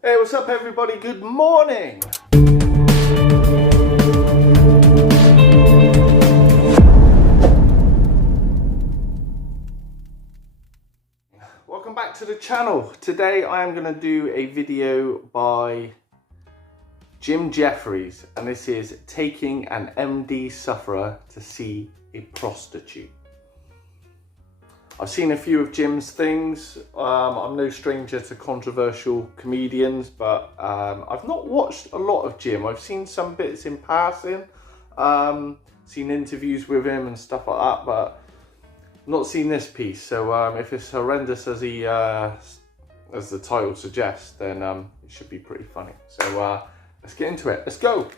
Hey, what's up everybody? Good morning! Welcome back to the channel. Today I am going to do a video by Jim Jeffries, and this is taking an MD sufferer to see a prostitute. I've seen a few of Jim's things. I'm no stranger to controversial comedians, but I've not watched a lot of Jim. I've seen some bits in passing, seen interviews with him and stuff like that, but not seen this piece. So if it's horrendous as he, as the title suggests, then it should be pretty funny. So let's get into it. Let's go.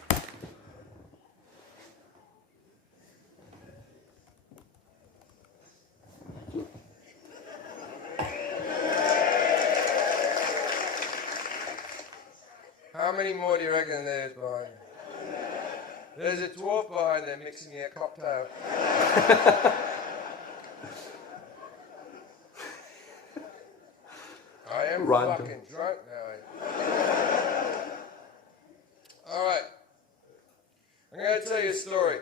How many more do you reckon there's behind you? There's a dwarf behind there mixing me a cocktail. I am fucking drunk now. Alright. I'm going to tell you a story.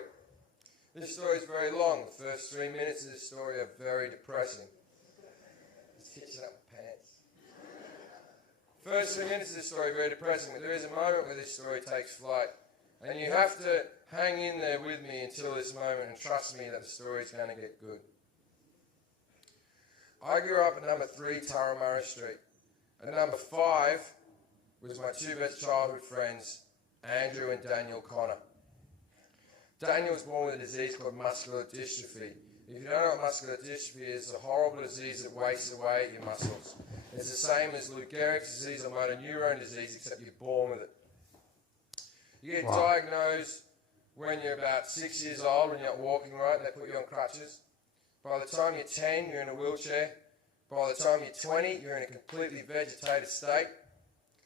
This story is very long. The first 3 minutes of this story are very depressing. Just hitching up my pants. First 3 minutes of this story are very depressing, but there is a moment where this story takes flight. And you have to hang in there with me until this moment and trust me that the story is going to get good. I grew up at number 3 Turramurra Street. At number 5 was my two best childhood friends, Andrew and Daniel Connor. Daniel was born with a disease called muscular dystrophy. If you don't know what muscular dystrophy is, it's a horrible disease that wastes away your muscles. It's the same as Lou Gehrig's disease or motor neurone disease, except you're born with it. You get diagnosed when you're about 6 years old, when you're not walking right, and they put you on crutches. By the time you're 10, you're in a wheelchair. By the time you're 20, you're in a completely vegetative state.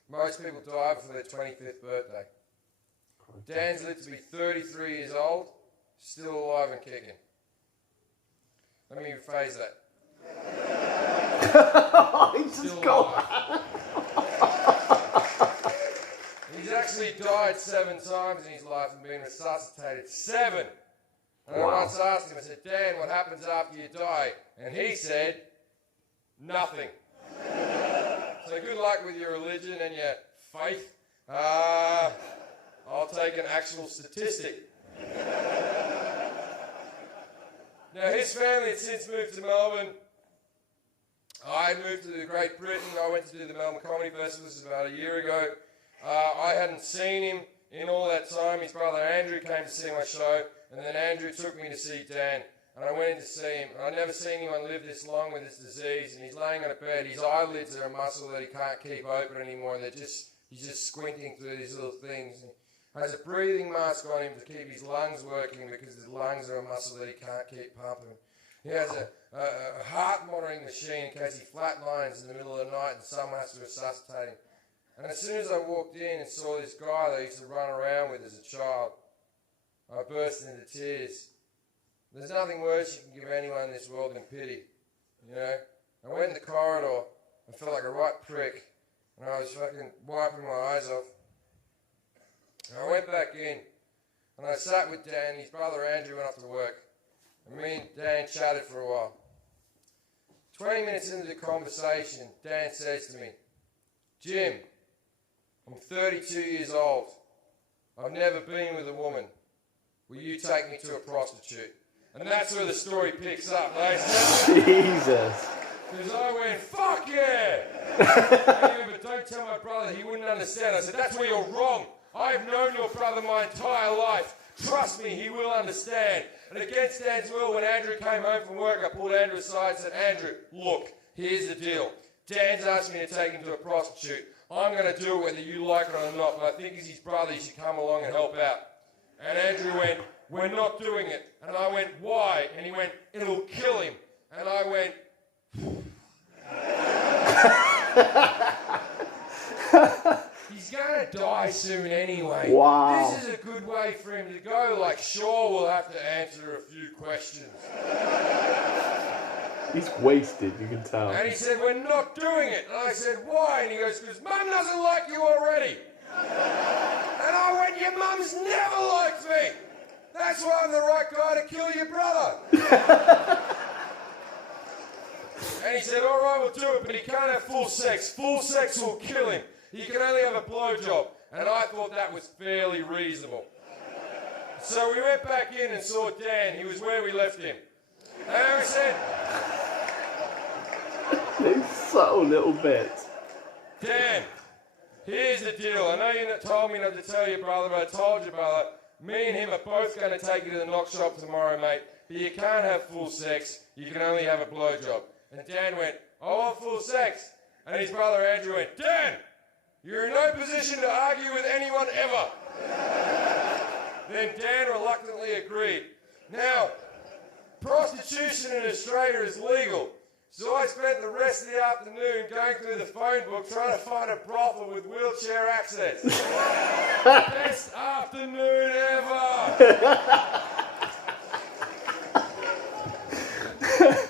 Most people die before their 25th birthday. Dan's lived to be 33 years old, still alive and kicking. Let me rephrase that. He's just gone. He's actually died 7 times in his life and been resuscitated 7. And I once asked him, I said, Dan, what happens after you die? And he said, nothing. So good luck with your religion and your faith. I'll take an actual statistic. Now, his family had since moved to Melbourne. I moved to Great Britain. I went to do the Melbourne Comedy Festival. This was about a year ago. I hadn't seen him in all that time. His brother Andrew came to see my show, and then Andrew took me to see Dan. And I went in to see him. And I'd never seen anyone live this long with this disease. And he's laying on a bed. His eyelids are a muscle that he can't keep open anymore. And he's just squinting through these little things. Has a breathing mask on him to keep his lungs working because his lungs are a muscle that he can't keep pumping. He has a heart monitoring machine in case he flatlines in the middle of the night and someone has to resuscitate him. And as soon as I walked in and saw this guy that I used to run around with as a child, I burst into tears. There's nothing worse you can give anyone in this world than pity. You know? I went in the corridor, I felt like a right prick, and I was fucking wiping my eyes off. And I went back in, and I sat with Dan. His brother Andrew went off to work, and me and Dan chatted for a while. 20 minutes into the conversation, Dan says to me, Jim, I'm 32 years old. I've never been with a woman. Will you take me to a prostitute? And that's where the story picks up, ladies and gentlemen. Jesus. Because I went, fuck yeah! And he went, but don't tell my brother, he wouldn't understand. I said, that's where you're wrong. I have known your brother my entire life. Trust me, he will understand. And against Dan's will, when Andrew came home from work, I pulled Andrew aside and said, Andrew, look, here's the deal. Dan's asked me to take him to a prostitute. I'm going to do it whether you like it or not, but I think as his brother, you should come along and help out. And Andrew went, we're not doing it. And I went, why? And he went, it'll kill him. And I went, he's going to die soon anyway. Wow. This is a good way for him to go. Like, sure, we'll have to answer a few questions. He's wasted, you can tell. And he said, we're not doing it. And I said, why? And he goes, because Mum doesn't like you already. And I went, your mum's never liked me. That's why I'm the right guy to kill your brother. And he said, all right, we'll do it, but he can't have full sex. Full sex will kill him. He can only have a blowjob. And I thought that was fairly reasonable. So we went back in and saw Dan. He was where we left him. And we said, these subtle little bits. Dan, here's the deal. I know you told me not to tell your brother, but I told your brother. Me and him are both going to take you to the knock shop tomorrow, mate. But you can't have full sex. You can only have a blowjob. And Dan went, I want full sex. And his brother Andrew went, Dan, you're in no position to argue with anyone ever. Then Dan reluctantly agreed. Now, prostitution in Australia is legal. So I spent the rest of the afternoon going through the phone book trying to find a brothel with wheelchair access. Best afternoon ever!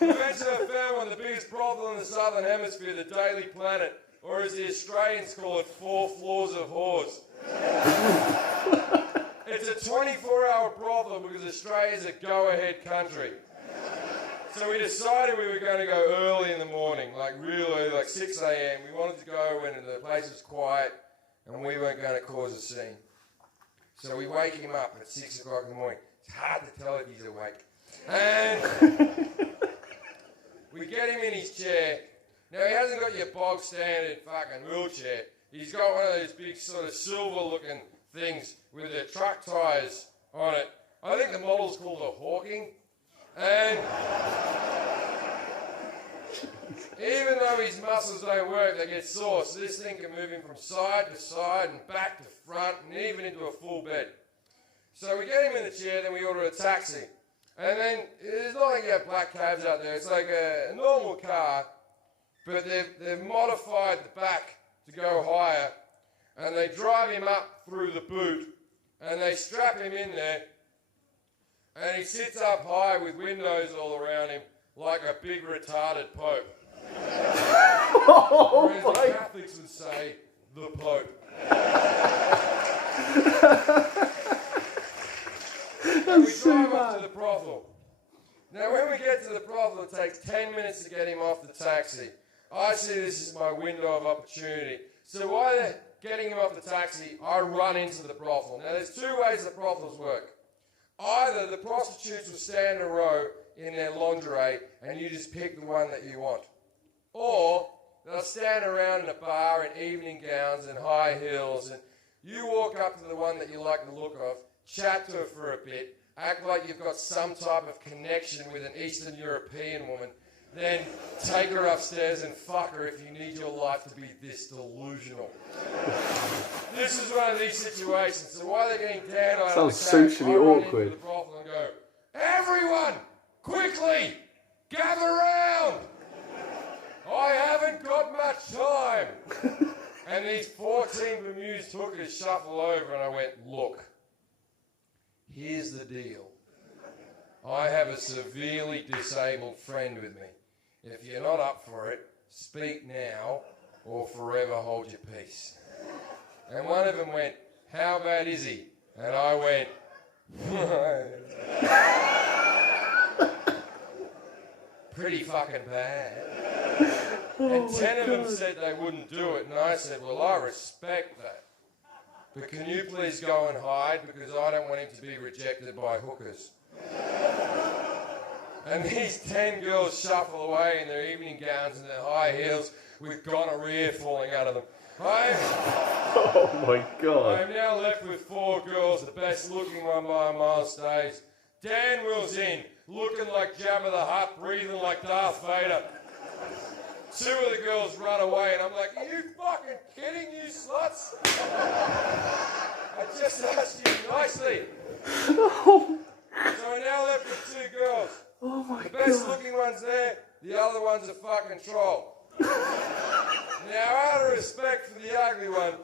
Eventually I found one of the biggest brothel in the Southern Hemisphere, the Daily Planet, or as the Australians call it, 4 floors of whores. It's a 24-hour brothel because Australia's a go-ahead country. So we decided we were going to go early in the morning, like real early, like 6 a.m. We wanted to go when the place was quiet and we weren't going to cause a scene. So we wake him up at 6 o'clock in the morning. It's hard to tell if he's awake. And we get him in his chair. Now, he hasn't got your bog standard fucking wheelchair. He's got one of those big sort of silver-looking things with the truck tyres on it. I think the model's called a Hawking. And even though his muscles don't work, they get sore. So this thing can move him from side to side and back to front and even into a full bed. So we get him in the chair, then we order a taxi. And then it's not like you have black cabs out there. It's like a normal car, but they've modified the back to go higher. And they drive him up through the boot. And they strap him in there. And he sits up high with windows all around him like a big retarded pope. Whereas the Catholics would say, the Pope. And we drive up to the brothel. Now when we get to the brothel, it takes 10 minutes to get him off the taxi. I see this as my window of opportunity. So while they're getting him off the taxi, I run into the brothel. Now there's 2 ways the brothels work. Either the prostitutes will stand in a row in their lingerie and you just pick the one that you want. Or they'll stand around in a bar in evening gowns and high heels and you walk up to the one that you like the look of, chat to her for a bit, act like you've got some type of connection with an Eastern European woman, then take her upstairs and fuck her if you need your life to be this delusional. This is one of these situations. So while they're getting down on sounds the couch, socially I run awkward. into the brothel and go, everyone, quickly, gather round. I haven't got much time. And these 14 bemused hookers shuffle over and I went, look, here's the deal. I have a severely disabled friend with me. If you're not up for it, speak now or forever hold your peace. And one of them went, how bad is he? And I went, pretty fucking bad. And 10 of them said they wouldn't do it. And I said, well, I respect that. But can you please go and hide because I don't want him to be rejected by hookers. And these 10 girls shuffle away in their evening gowns and their high heels with gonorrhea falling out of them. Oh my God. I'm now left with 4 girls, the best looking one by a mile stays. Dan wheels in, looking like Jabba the Hutt, breathing like Darth Vader. 2 of the girls run away and I'm like, are you fucking kidding, you sluts? I just asked you nicely. So we're now left with 2 girls. Oh my God. The best looking one's there, the other one's a fucking troll. Now, out of respect for the ugly one,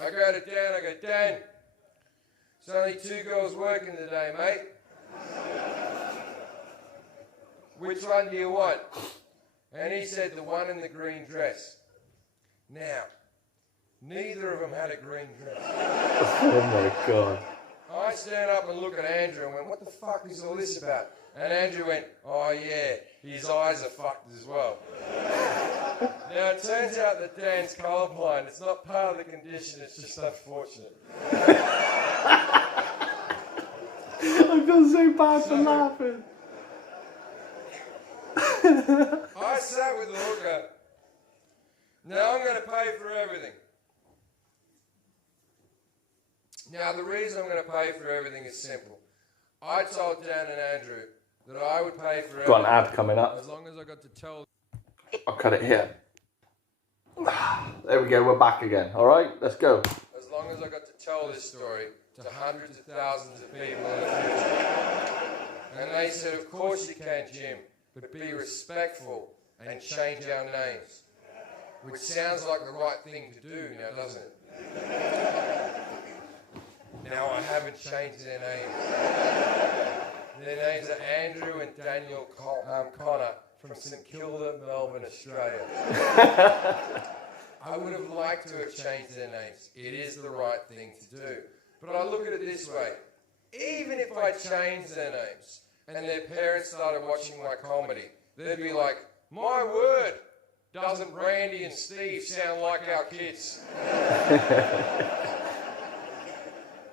I go to Dan, I go, Dan, there's only 2 girls working today, mate. which one do you want? And he said, the one in the green dress. Now, neither of them had a green dress. Oh my God. I stand up and look at Andrew and went, what the fuck is all this about? And Andrew went, oh yeah, his eyes are fucked as well. Now it turns out that Dan's colourblind. It's not part of the condition, it's just unfortunate. I feel so bad for laughing. I sat with the hooker. Now I'm going to pay for everything. Now the reason I'm going to pay for everything is simple. I told Dan and Andrew that I would pay for everything. Got an ad coming up. As long as I got to tell. I'll cut it here. There we go, we're back again. Alright, let's go. As long as I got to tell this story to hundreds of thousands of people in the future. And they said, of course you can, Jim, but be respectful and change our names. Which sounds like the right thing to do now, doesn't it? Now I haven't changed their names. Their names are Andrew and Daniel Connor from St Kilda, Melbourne, Australia. I would have liked to have changed their names. It is the right thing to do. But I look at it this way. Even if I changed their names and their parents started watching my comedy, they'd be like, my word, doesn't Randy and Steve sound like our kids?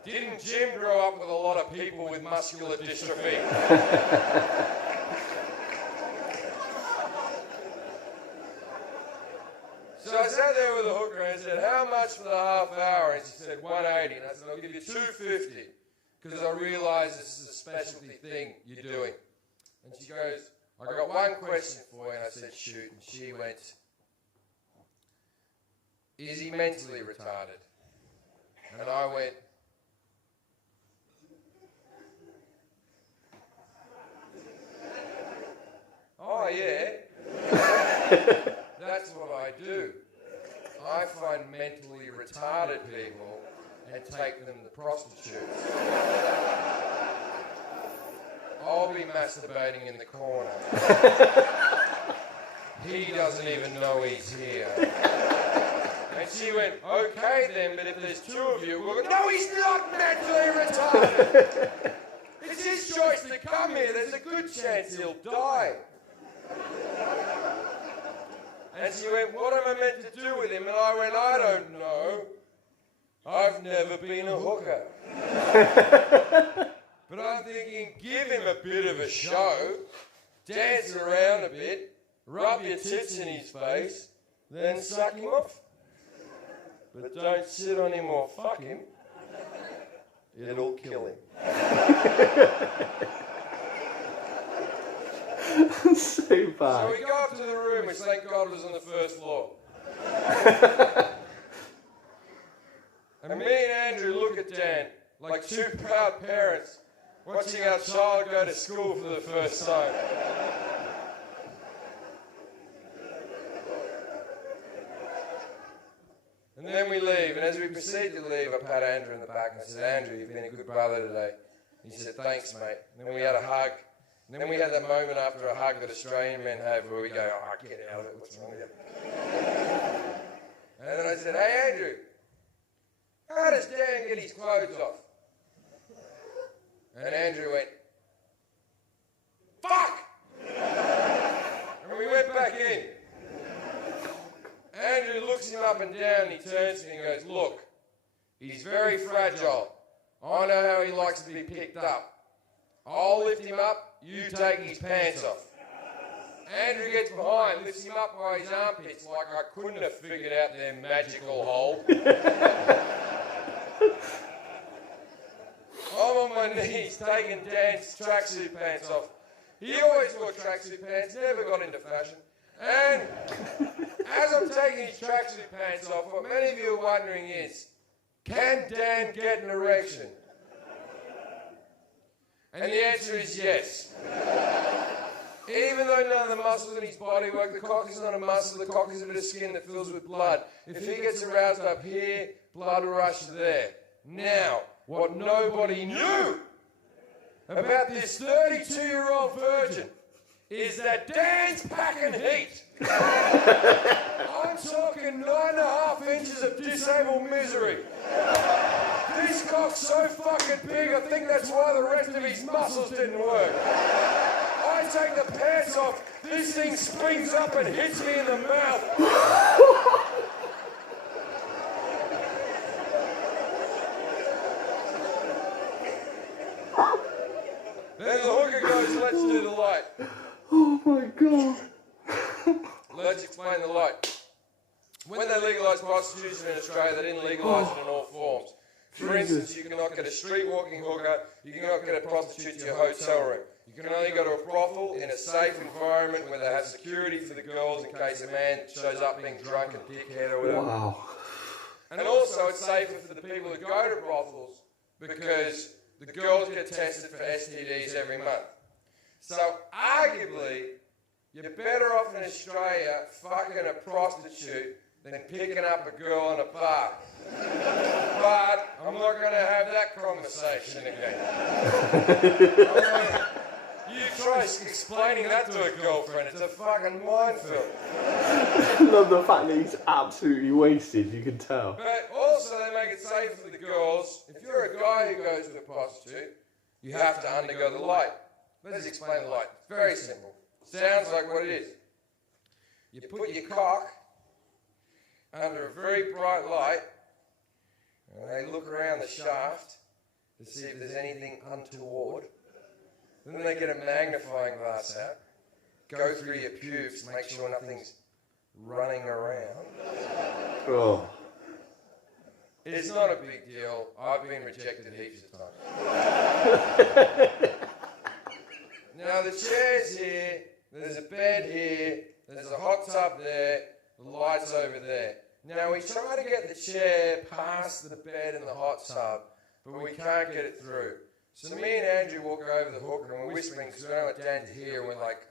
Didn't Jim grow up with a lot of people with muscular dystrophy? So I sat there with the hooker and I said, how much for the half hour? And she said, 180. And I said, I'll give you 250 because I realise this is a specialty thing you're doing. And she goes, I got one question for you. And I said, shoot. And she went, is he mentally retarded? And I went, oh yeah. That's what I do. I find mentally retarded people and take them to prostitutes. I'll be masturbating in the corner. He doesn't even know he's here. And she went, okay then, but if there's two of you, we'll go, no, he's not mentally retarded. It's his choice to come here. There's a good chance he'll die. And she went, what am I meant to do with him? And I went, I don't know. I've never been a hooker. But I'm thinking, give him a bit of a show, dance around a bit, rub your tits in his face, then suck him off. But don't sit on him or fuck him. It'll kill him. So bad. So we go up to the room, which thank God was on the first floor. And me and Andrew look at Dan like two proud parents watching our child go to school for the first time. And then we leave, and as we proceed to leave, I pat Andrew in the back and I said, Andrew, you've been a good brother today. He said, thanks, mate. And then we had a hug. And then we had that moment after a hug that Australian men have where we go, oh, get out of it, what's wrong with you? And then I said, hey, Andrew, how does Dan get his clothes off? And Andrew went, fuck! And we went back in. Andrew looks him up and down and he turns to me and goes, look, he's very fragile. I know how he likes to be picked up. I'll lift him up, you take his pants off. Andrew gets behind, lifts him up by his armpits like I couldn't have figured out their magical hole. I'm on my knees taking Dan's tracksuit pants off. He always wore tracksuit pants, never got into fashion. And as I'm taking his tracksuit pants off, what many of you are wondering is, can Dan get an erection? And the answer is yes. Even though none of the muscles in his body work, the cock is not a muscle, the cock is a bit of skin that fills with blood. If he gets aroused up here, blood will rush there. Now, what nobody knew about this 32-year-old virgin is that Dan's packing heat. I'm talking 9.5 inches of disabled misery. This cock's so fucking big, I think that's why the rest of his muscles didn't work. I take the pants off, this thing springs up and hits me in the mouth. Then the hooker goes, let's do the light. Oh my God. Let's explain the light. When they legalised prostitution in Australia, they didn't legalise it in all forms. For instance, you cannot get a street walking hooker, you cannot get a prostitute to your hotel room. You can only go to a brothel in a safe environment where they have security for the girls in case a man shows up being drunk and dickhead or whatever. Wow. And also it's safer for the people who go to brothels because the girls get tested for STDs every month. So arguably, you're better off in Australia fucking a prostitute than picking up a girl in a bar. But I'm not going to have that conversation again. You try explaining that to a girlfriend, it's a fucking minefield. I love the fact that he's absolutely wasted, you can tell. But also they make it safer for the girls. If you're a guy who goes to a prostitute, you have to undergo the light. Let's explain the light. It's very simple. Sounds like what it is. You put your cock under a very bright light, and they look around the shaft to see if there's anything untoward. Then they get a magnifying glass out, go through your pubes to make sure nothing's running around. Oh. It's not a big deal. I've been rejected heaps of times. Now the chair's here, there's a bed here, there's a hot tub there, the light's over there. Now we try to get the chair past the bed and the hot tub, but we can't get it through. So me and Andrew walk over the hooker and we're whispering because we don't know what Dan's here, and we're like,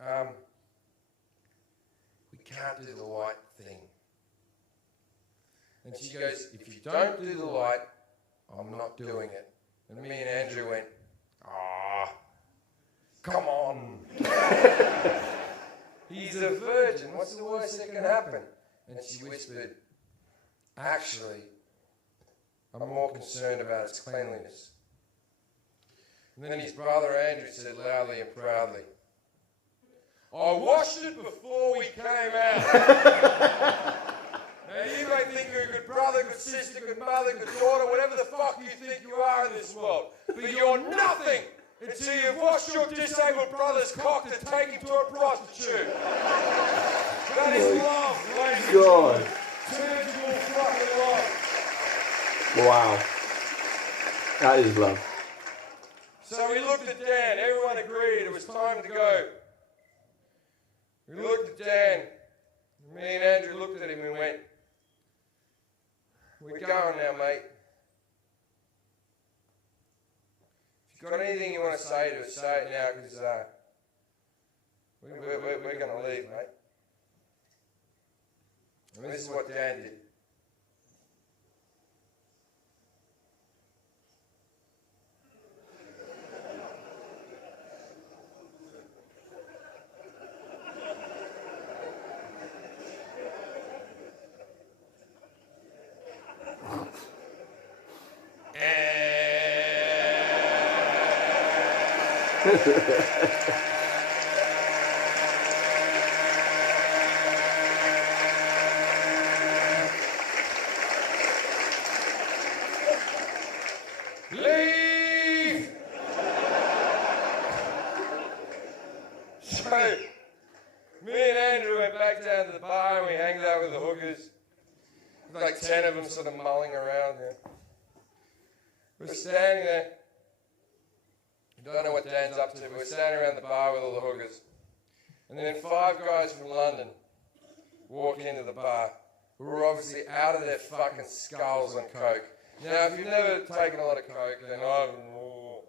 we can't do the light thing. And she goes, if you don't do the light, I'm not doing it. And me and Andrew went, come on. He's a virgin, what's the worst that can happen? And she whispered, actually, I'm more concerned about its cleanliness. And then his brother Andrew said loudly and proudly, I washed it before we came out. Now you may think you're a good brother, good sister, good mother, good daughter, whatever the fuck you think you are in this world. But you're nothing until you've washed your disabled brother's cock to take him to a prostitute. That is love, ladies and gentlemen. Tangible fucking love. Wow. That is love. So we looked at Dan, everyone agreed it was time to go. We looked at Dan, me and Andrew looked at him and went, we're going now, mate. If you've got anything you want to say to us, say it now, because we're going to leave, mate. And this is what Dan did. Leave! So, me and Andrew went back down to the bar and we hanged out with the hookers. There's like 10 of them sort of mulling around there. We're standing there. Don't know what Dan's up to, but we're standing around the bar with all the hookers. And then 5 guys from London walk into the bar who were obviously out of their fucking skulls on coke. Now, if you've never taken a lot of coke, then I don't know.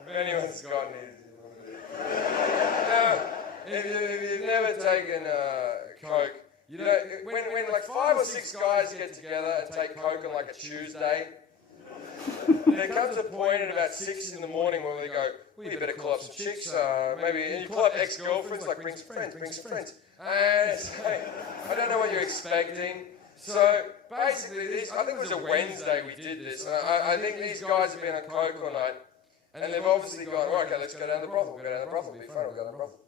If anyone's gotten it. Now, if you've never taken coke, you know, when like 5 or 6 guys get together and take coke on like a Tuesday, there comes a point at about 6 in the morning where they go, well, you better call up some chicks, maybe, and you call up ex-girlfriends, like bring some friends. And so, I don't know what you're expecting. So basically, I think it was a Wednesday we did this. I think these guys have been on coke all night, and they've obviously gone, well, okay, let's go down to the brothel. We'll go down to the brothel. It'll be fun. We'll go down to the brothel.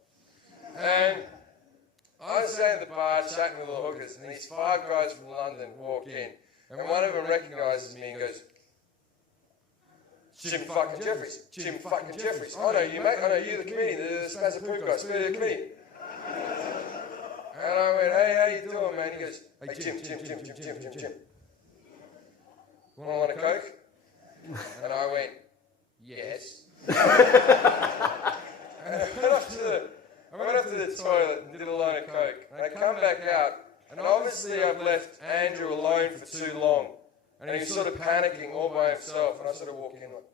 And I was sitting at the bar chatting with the hookers, and these 5 guys from London walk in, and one of them recognises me and goes, Jim fucking Jeffries. Jim fucking Jeffries. I know you, mate. I know you, the comedian, the Spazza Poop guy, the comedian. And I went, hey, how you doing, man? He goes, hey, Jim. Want a Coke? And I went, yes. And I went up to the toilet and did a line of Coke. And I come back out, and obviously I've left Andrew alone for too long. And he's sort of panicking all by himself, and I sort of walk in like...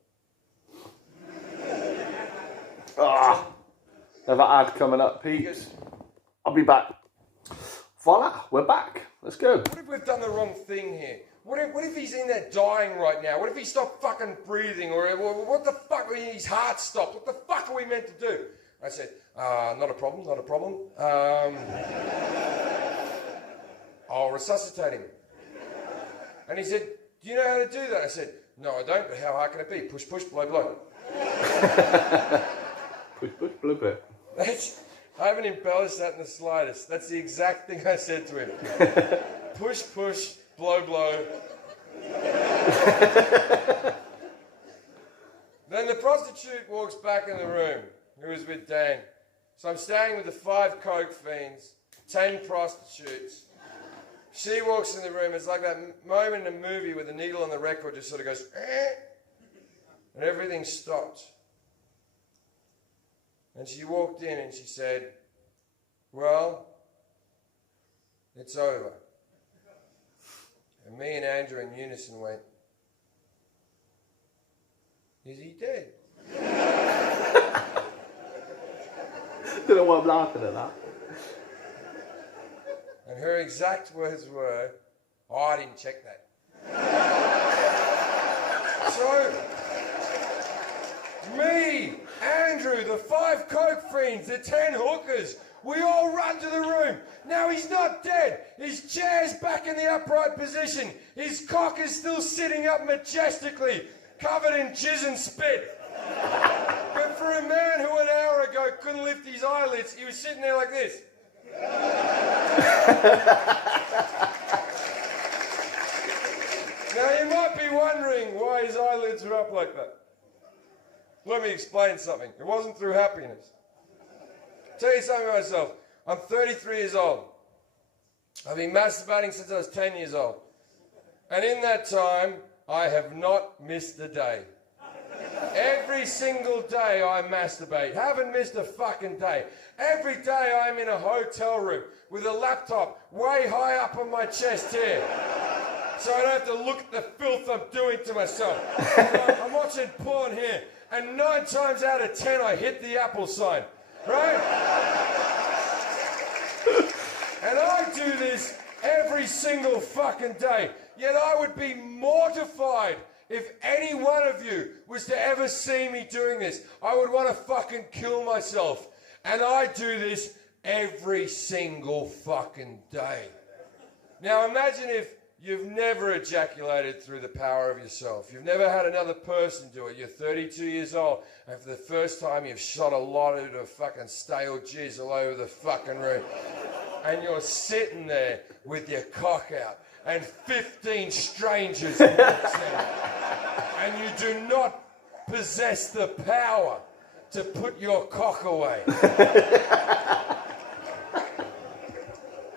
Another ad coming up, Pete. I'll be back. Voila, we're back. Let's go. What if we've done the wrong thing here? What if he's in there dying right now? What if he stopped fucking breathing? Or what the fuck, his heart stopped? What the fuck are we meant to do? I said, not a problem. I'll resuscitate him. And he said, do you know how to do that? I said, no, I don't, but how hard can it be? Push, blow, blow. Push, blow, blow. I haven't embellished that in the slightest. That's the exact thing I said to him. Push, blow, blow. Then the prostitute walks back in the room, who was with Dan. So I'm staying with the 5 coke fiends, 10 prostitutes. She walks in the room. It's like that moment in a movie where the needle on the record just sort of goes, and everything stopped. And she walked in and she said, well, it's over. And me and Andrew in unison went, is he dead? Don't know why I'm laughing at that. And her exact words were, oh, I didn't check that. So, me, Andrew, the 5 coke fiends, the 10 hookers, we all run to the room. Now he's not dead. His chair's back in the upright position. His cock is still sitting up majestically, covered in jizz and spit. But for a man who an hour ago couldn't lift his eyelids, he was sitting there like this. Now you might be wondering why his eyelids are up like that. Let me explain something. It wasn't through happiness. I'll tell you something about myself. I'm 33 years old. I've been masturbating since I was 10 years old. And in that time, I have not missed a day. Every single day I masturbate. Haven't missed a fucking day. Every day I'm in a hotel room with a laptop way high up on my chest here. So I don't have to look at the filth I'm doing to myself. I'm watching porn here. And 9 times out of 10 I hit the Apple sign. Right? And I do this every single fucking day. Yet I would be mortified if any one of you was to ever see me doing this. I would want to fucking kill myself. And I do this every single fucking day. Now imagine if you've never ejaculated through the power of yourself. You've never had another person do it. You're 32 years old, and for the first time you've shot a lot of fucking stale jizz all over the fucking room. And you're sitting there with your cock out, and 15 strangers walks in, and you do not possess the power to put your cock away.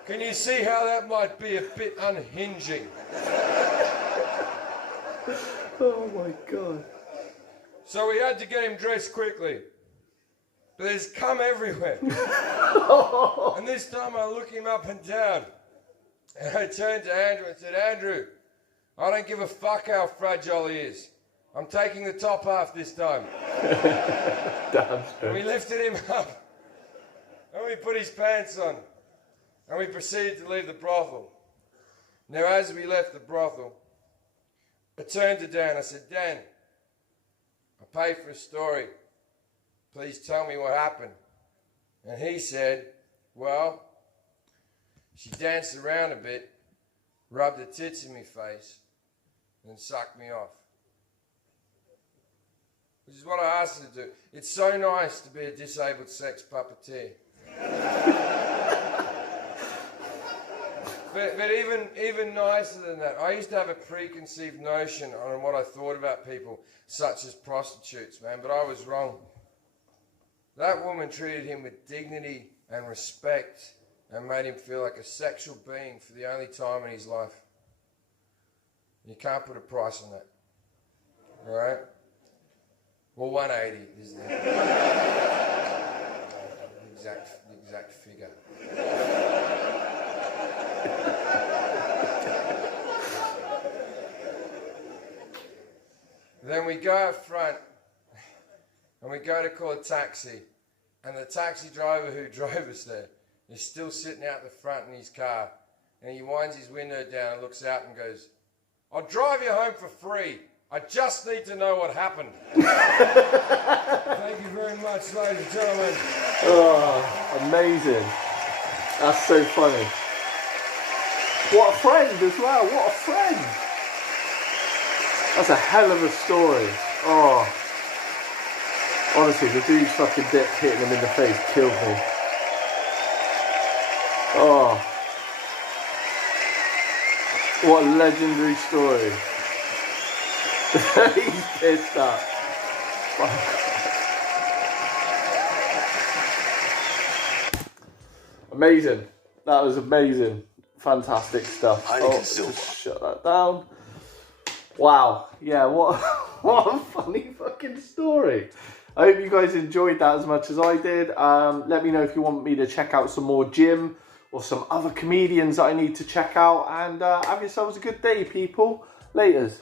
Can you see how that might be a bit unhinging? Oh my God. So we had to get him dressed quickly. But there's cum everywhere. And this time I look him up and down. And I turned to Andrew and said, Andrew, I don't give a fuck how fragile he is. I'm taking the top half this time. Damn straight. And we lifted him up. And we put his pants on. And we proceeded to leave the brothel. Now, as we left the brothel, I turned to Dan. I said, Dan, I paid for a story. Please tell me what happened. And he said, well, she danced around a bit, rubbed her tits in my face, and sucked me off. Which is what I asked her to do. It's so nice to be a disabled sex puppeteer. But even nicer than that, I used to have a preconceived notion on what I thought about people, such as prostitutes, man, but I was wrong. That woman treated him with dignity and respect and made him feel like a sexual being for the only time in his life. You can't put a price on that. All right? Well, 180 is the exact figure. Then we go up front and we go to call a taxi, and the taxi driver who drove us there is still sitting out the front in his car, and he winds his window down and looks out and goes, "I'll drive you home for free. I just need to know what happened." Thank you very much, ladies and gentlemen. Oh, amazing. That's so funny. What a friend as well. What a friend. That's a hell of a story. Oh. Honestly, the dude's fucking dick hitting him in the face killed me. Oh. What a legendary story. He's pissed up. Amazing. That was amazing. Fantastic stuff. Just shut that down. Wow. Yeah, what a funny fucking story. I hope you guys enjoyed that as much as I did. Let me know if you want me to check out some more Jim or some other comedians that I need to check out. And have yourselves a good day, people. Laters.